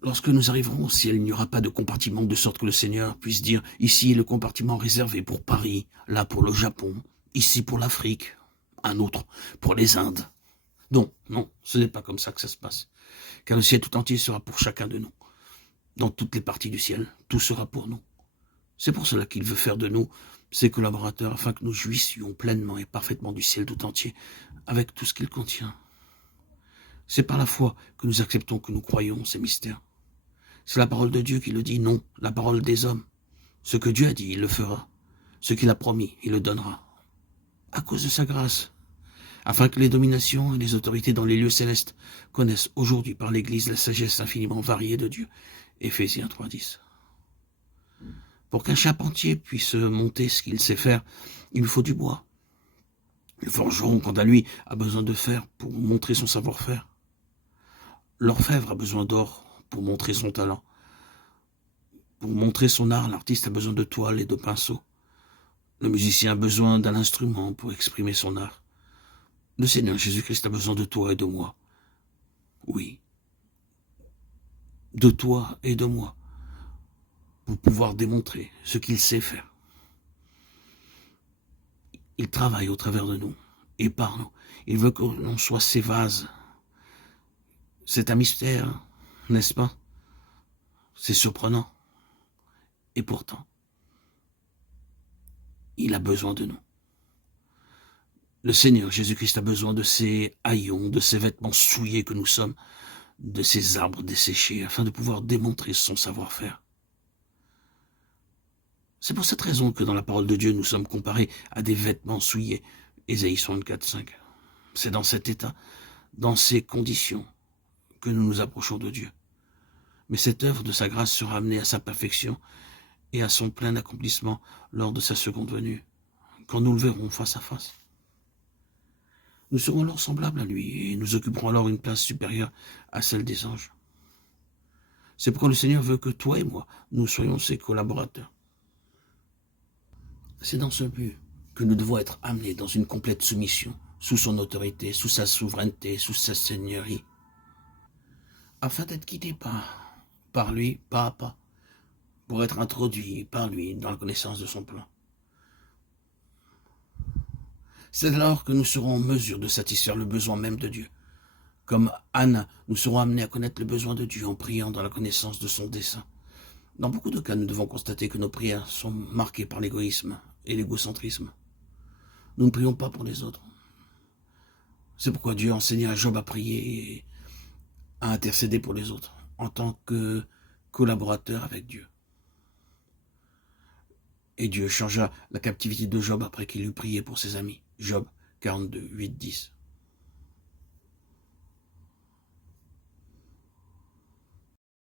Lorsque nous arriverons au ciel, il n'y aura pas de compartiment de sorte que le Seigneur puisse dire « Ici est le compartiment réservé pour Paris, là pour le Japon, ici pour l'Afrique, un autre pour les Indes. » Non, non, ce n'est pas comme ça que ça se passe. Car le ciel tout entier sera pour chacun de nous. Dans toutes les parties du ciel, tout sera pour nous. C'est pour cela qu'il veut faire de nous ses collaborateurs, afin que nous jouissions pleinement et parfaitement du ciel tout entier, avec tout ce qu'il contient. C'est par la foi que nous acceptons, que nous croyons ces mystères. C'est la parole de Dieu qui le dit, non la parole des hommes. Ce que Dieu a dit, il le fera. Ce qu'il a promis, il le donnera. À cause de sa grâce, afin que les dominations et les autorités dans les lieux célestes connaissent aujourd'hui par l'Église la sagesse infiniment variée de Dieu. Éphésiens 3,10. Pour qu'un charpentier puisse monter ce qu'il sait faire, il lui faut du bois. Le forgeron, quant à lui, a besoin de fer pour montrer son savoir-faire. L'orfèvre a besoin d'or pour montrer son talent. Pour montrer son art, l'artiste a besoin de toile et de pinceau. Le musicien a besoin d'un instrument pour exprimer son art. Le Seigneur Jésus-Christ a besoin de toi et de moi. Oui, de toi et de moi, pour pouvoir démontrer ce qu'il sait faire. Il travaille au travers de nous et par nous. Il veut que l'on soit ses vases. C'est un mystère, n'est-ce pas? C'est surprenant. Et pourtant, il a besoin de nous. Le Seigneur Jésus-Christ a besoin de ces haillons, de ces vêtements souillés que nous sommes, de ces arbres desséchés, afin de pouvoir démontrer son savoir-faire. C'est pour cette raison que dans la parole de Dieu, nous sommes comparés à des vêtements souillés. Ésaïe 64,5. C'est dans cet état, dans ces conditions, que nous nous approchons de Dieu. Mais cette œuvre de sa grâce sera amenée à sa perfection et à son plein accomplissement lors de sa seconde venue, quand nous le verrons face à face. Nous serons alors semblables à lui et nous occuperons alors une place supérieure à celle des anges. C'est pourquoi le Seigneur veut que toi et moi, nous soyons ses collaborateurs. C'est dans ce but que nous devons être amenés dans une complète soumission, sous son autorité, sous sa souveraineté, sous sa seigneurie, afin d'être guidés par lui, pas à pas, pour être introduits par lui dans la connaissance de son plan. C'est alors que nous serons en mesure de satisfaire le besoin même de Dieu. Comme Anne, nous serons amenés à connaître le besoin de Dieu en priant dans la connaissance de son dessein. Dans beaucoup de cas, nous devons constater que nos prières sont marquées par l'égoïsme et l'égocentrisme. Nous ne prions pas pour les autres. C'est pourquoi Dieu a enseigné à Job à prier et à intercéder pour les autres, en tant que collaborateur avec Dieu. Et Dieu changea la captivité de Job après qu'il eut prié pour ses amis. Job 42, 8, 10.